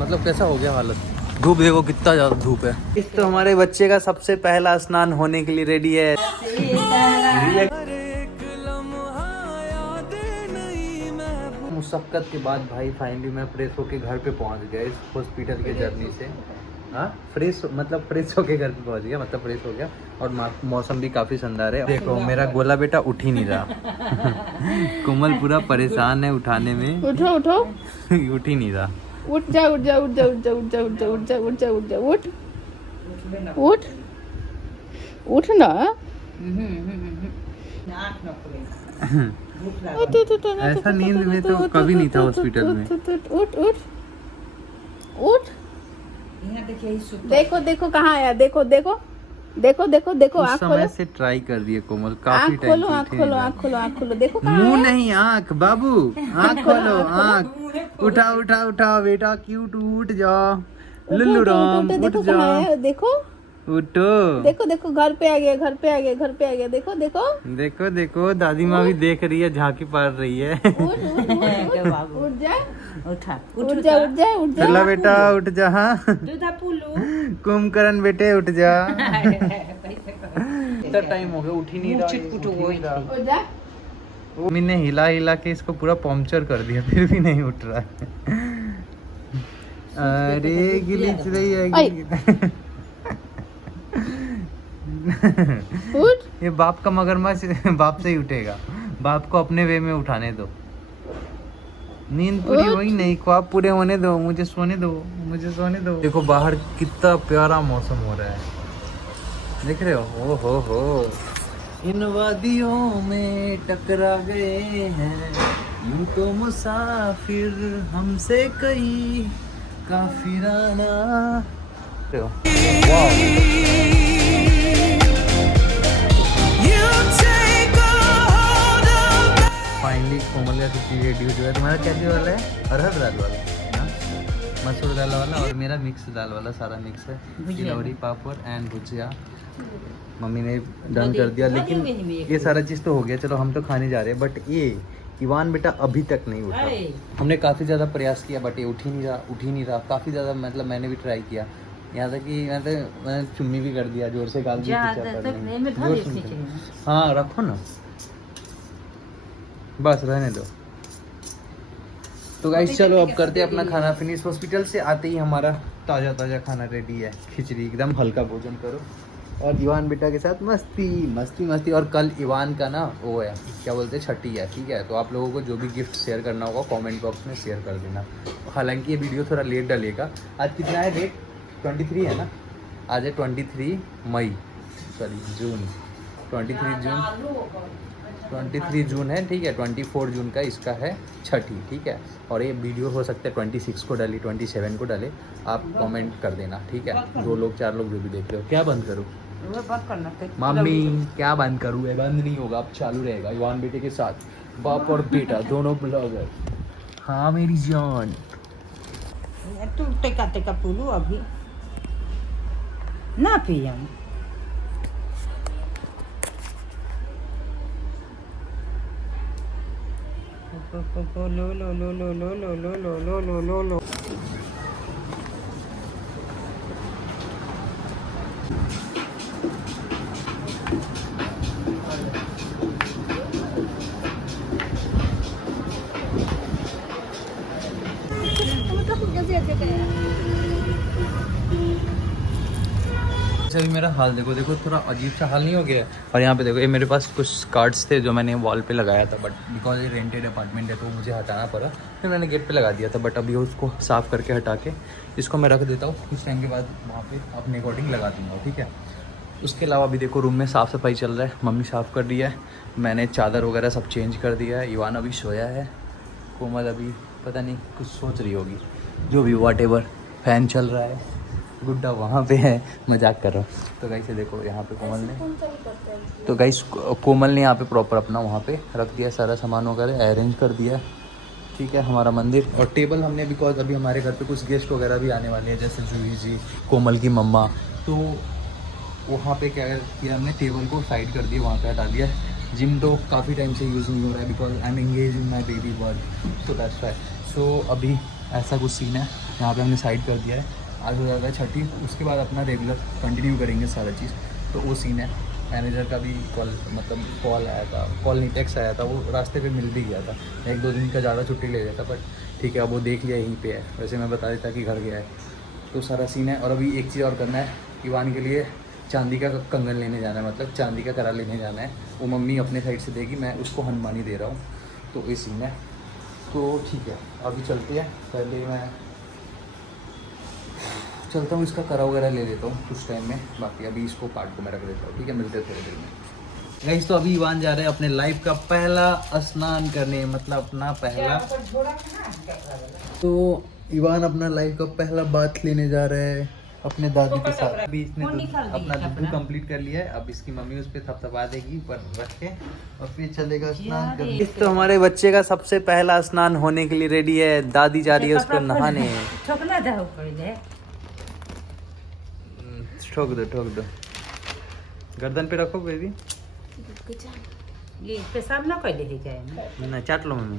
मतलब कैसा हो गया हालत। धूप देखो कितना ज्यादा धूप है। इस तो हमारे बच्चे का सबसे पहला स्नान होने के लिए रेडी है। मुशक्कत के बाद भाई फाइनली मैं फ्रेश होके घर पे पहुंच गया इस हॉस्पिटल के जर्नी से। हाँ फ्रेश मतलब फ्रेश होके घर पे पहुंच गया, मतलब फ्रेश हो गया। और मौसम भी काफी शानदार है। देखो मेरा गोला बेटा उठ ही नहीं रहा। कोमल पूरा परेशान है उठाने में। उठो उठो उठ ही नहीं रहा। उठ जा उठ जा उठ जा उठ जा उठ जा उठ जा उठ जा उठ जा उठ जा उठ उठ उठ ना। ऐसा नींद में तो कभी नहीं था हॉस्पिटल में। उठ उठ उठ। देखो देखो कहाँ आया, देखो देखो देखो देखो देखो। उस आँख समय खोलो, से ट्राई कर दिए कोमल काफी आँख टाइम खोलो से आँख उठ ही खोलो नहीं रहा। आँख खोलो आँख खोलो। देखो कहाँ मुंह है? नहीं आँख बाबू, आँख खोलो आँख। उठा उठा उठा बेटा क्यूट उठ जा। उठो, लुल्लू उठो, राम उठो, उठ देखो जा। कहाँ है? देखो उठो देखो देखो घर पे आ गया घर पे आ गया घर पे आ गया। देखो देखो देखो देखो दादी माँ भी देख रही है, झांकी पार रही है। उठ उठ उठ उठ उठ जा उठा उठ जा उठ जा उठ जा। चला बेटा उठ जा। हाँ कुंभकर्ण बेटे उठ जा। इतना टाइम हो गया उठ ही नहीं रहा। उठ जा। मम्मी ने हिला हिला के इसको पूरा पंक्चर कर दिया फिर भी नहीं उठ रहा है। अरे गिलिच रही है गिलिच। उठ। ये बाप का मगरमच्छ बाप से ही उठेगा। बाप को अपने वे में उठाने दो। नींद पूरी उठ। हुई नहीं, ख्वाब पूरे होने दो, मुझे सोने दो, मुझे सोने दो। देखो बाहर कितना प्यारा मौसम हो रहा है, देख रहे हो? हो इन वादियों में टकरा गए हैं यूं तो मुसाफिर हमसे कई काफिराना। फाइनली कोमल का खिचड़ी रेडी हो चुका है। तुम्हारा क्या वाला है? अरहर दाल वाला ना, मसूर दाल वाला और मेरा मिक्स दाल वाला, सारा मिक्स है। तिलौरी पापड़ एंड भुजिया मम्मी ने डन कर दिया। लेकिन ये सारा चीज़ तो हो गया, चलो हम तो खाने जा रहे हैं। बट ये इवान बेटा अभी तक नहीं उठा। हमने काफ़ी ज़्यादा प्रयास किया बट ये उठ ही नहीं रहा। काफ़ी ज़्यादा मतलब मैंने भी ट्राई किया, यहाँ तक कि मैंने चुम्मी भी कर दिया, जोर से गाल भी हाँ रखो ना, बस रहने दो। तो गाइस चलो अब करते हैं अपना खाना फिनिश। हॉस्पिटल से आते ही हमारा ताज़ा ताज़ा खाना रेडी है, खिचड़ी, एकदम हल्का भोजन करो और इवान बेटा के साथ मस्ती मस्ती मस्ती। और कल इवान का ना वो है, क्या बोलते हैं, छठी है, ठीक है? तो आप लोगों को जो भी गिफ्ट शेयर करना होगा कमेंट बॉक्स में शेयर कर देना। हालांकि ये वीडियो थोड़ा लेट डलेगा। आज कितना है डेट? 23 है ना? आज है 23 मई, सॉरी जून, 23 जून है, ठीक है? 24 जून का इसका है छठी, ठीक है? और ये वीडियो हो सकता है 26 को डाले, 27 को डाले, आप कमेंट कर देना, ठीक है? 2 लोग 4 लोग जो भी देख रहे हो। क्या बंद करूँ मम्मी? क्या बंद करूँ? ये बंद नहीं होगा, अब चालू रहेगा। इवान बेटे के साथ बाप और बेटा दोनों ब्लॉगर। हाँ मेरी जान। तू टेका पुलू अभी ना पिया लो लो लो लो लो लो लो लो लो लो लो लो। अभी मेरा हाल देखो, देखो थोड़ा अजीब सा हाल नहीं हो गया है? और यहाँ पे देखो, ये मेरे पास कुछ कार्ड्स थे जो मैंने वॉल पे लगाया था, बट बिकॉज ये रेंटेड अपार्टमेंट है तो मुझे हटाना पड़ा, फिर मैंने गेट पे लगा दिया था। बट अभी उसको साफ़ करके हटा के इसको मैं रख देता हूँ, कुछ टाइम के बाद वहाँ पे अपने अकॉर्डिंग लगा दूँगा, ठीक है? उसके अलावा अभी देखो रूम में साफ़ सफाई चल रहा है, मम्मी साफ़ कर रही है, मैंने चादर वगैरह सब चेंज कर दिया है। इवान अभी सोया है, कोमल अभी पता नहीं कुछ सोच रही होगी, जो भी वॉट एवर। फैन चल रहा है, गुड्डा वहाँ पे है, मजाक कर रहा हूँ। तो गाइस ये देखो यहाँ पे कोमल ने, तो गाइस कोमल ने यहाँ पे प्रॉपर अपना वहाँ पे रख दिया, सारा सामान वगैरह अरेंज कर दिया, ठीक है? हमारा मंदिर और टेबल हमने, बिकॉज अभी हमारे घर पे कुछ गेस्ट वगैरह भी आने वाले हैं, जैसे जूही जी, कोमल की मम्मा, तो वहाँ पे क्या किया हमने, टेबल को साइड कर दिया, वहाँ पे हटा दिया। जिम तो काफ़ी टाइम से यूज़ नहीं हो रहा है because I am engage in my baby birth, तो दैट्स व्हाई। सो अभी ऐसा कुछ सीन है। यहाँ पे हमने साइड कर दिया है। आज हो जाएगा छठी, उसके बाद अपना रेगुलर कंटिन्यू करेंगे सारा चीज़। तो वो सीन है। मैनेजर का भी कॉल आया था, कॉल नहीं टेक्स्ट आया था, वो रास्ते पे मिल भी गया था। 1-2 दिन का ज़्यादा छुट्टी ले लेता, बट ठीक है, अब वो देख लिया यहीं पे है। वैसे मैं बता देता कि घर गया है। तो सारा सीन है। और अभी एक चीज़ और करना है, ईवान के लिए चांदी का कंगन लेने जाना है, मतलब चांदी का करा लेने जाना है। वो मम्मी अपने साइड से देगी, मैं उसको हनुमानी दे रहा हूँ। तो ये सीन है। तो ठीक है, अभी चलते हैं। पहले मैं चलता हूँ, इसका करा वगैरह ले लेता हूँ कुछ टाइम में। बाकी अभी इसको पार्ट को मैं रख देता हूँ, ठीक है। मिलते हैं थोड़ी देर में गाइस। तो अभी ईवान जा रहे हैं अपने लाइफ का पहला स्नान करने, मतलब अपना पहला। तो ईवान अपना लाइफ का पहला बात लेने जा रहा है अपने दादी के साथ। अभी इसने अपना दुद्धू कंप्लीट कर लिया है। अब इसकी मम्मी उस पर थपथपा देगी ऊपर रख के, और फिर चलेगा स्नान करने। तो हमारे बच्चे का सबसे पहला स्नान होने के लिए रेडी है। दादी जा रही है उसको नहाने। ठोक दो गर्दन पे रखो बेबी। ये पेशाब ना कर ले जाए ना चाट लो मम्मी।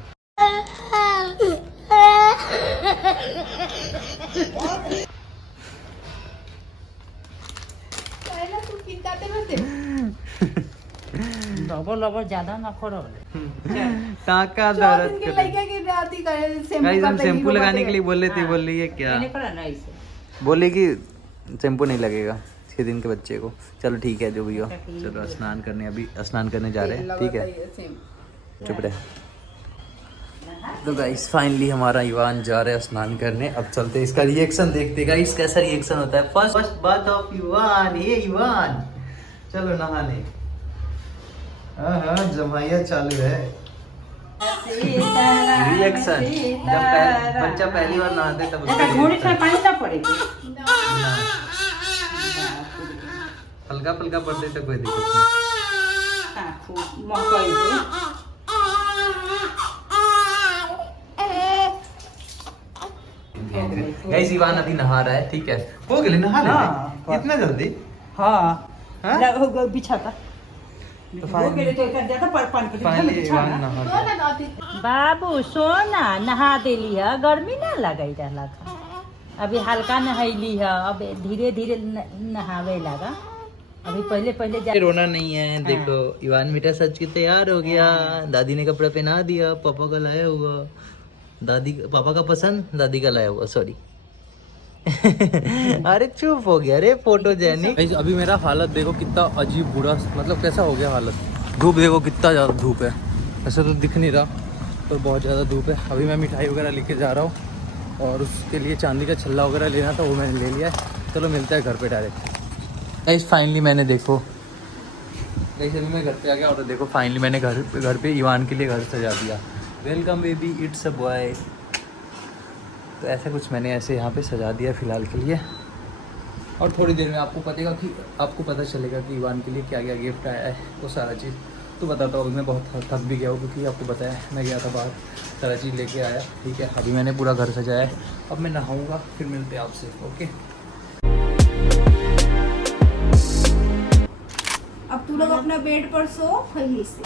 लबर ज्यादा ना करो। टाका दर्द गाइस, हम शैम्पू लगाने के लिए बोल रहे थे, बोल रही है क्या, बोले कि शैम्पू नहीं लगेगा 6 दिन के बच्चे को। चलो ठीक है, जो भी हो। चलो स्नान करने, अभी स्नान करने जा रहे हैं, ठीक है। चुप रहे। तो गाइस फाइनली हमारा ईवान जा रहा है स्नान करने। अब चलते हैं, इसका रिएक्शन देखते गाइस कैसा रिएक्शन होता है। फर्स्ट बात ऑफ ईवान, ये ईवान चलो नहाने। हाँ जमाइया चालू है। रिएक्शन जब बच्चा पहली बार नहाते तब पानी ना पड़ेगी। हल्का फुल्का पड़ते तो कोई दिक्कत नहीं। गाइस ईवान अभी नहा रहा है, ठीक है। हो गए नहा रहे इतना जल्दी? हाँ बिछाता बाबू सोना नहा देली है, गर्मी ना लगे रहला था। अभी हल्का नहैली है, अब धीरे धीरे नहावे लगा। अभी पहले रोना नहीं है। हाँ। देखो ईवान बेटा सच के तैयार हो गया। दादी ने कपड़ा पहना दिया, पापा का लाया हुआ, पापा का पसंद, दादी का लाया हुआ, सॉरी। अरे चुप हो गया रे फोटोजेनिक। अभी मेरा हालत देखो कितना अजीब बुरा, मतलब कैसा हो गया हालत। धूप देखो कितना ज़्यादा धूप है, ऐसा तो दिख नहीं रहा पर बहुत ज़्यादा धूप है। अभी मैं मिठाई वगैरह लेके जा रहा हूँ, और उसके लिए चांदी का छल्ला वगैरह लेना था, वो मैंने ले लिया है। चलो मिलता है घर पे डायरेक्ट। गाइस फाइनली मैंने देखो गाइस अभी मैं घर पे आ गया, और देखो फाइनली मैंने घर पे ईवान के लिए घर सजा दिया। Welcome baby, it's a boy. तो ऐसा कुछ मैंने ऐसे यहाँ पे सजा दिया फ़िलहाल के लिए, और थोड़ी देर में आपको पता चलेगा कि ईवान के लिए क्या क्या गिफ्ट आया है, वो सारा चीज़ तो बताता हूँ। अभी मैं बहुत थक भी गया हूँ, क्योंकि आपको पता है मैं गया था बाहर, सारा चीज़ लेके आया, ठीक है। अभी मैंने पूरा घर सजाया है, अब मैं नहाऊँगा, फिर मिलते हैं आपसे, ओके। अब तू लोग अपना बेड पर सो पहले से।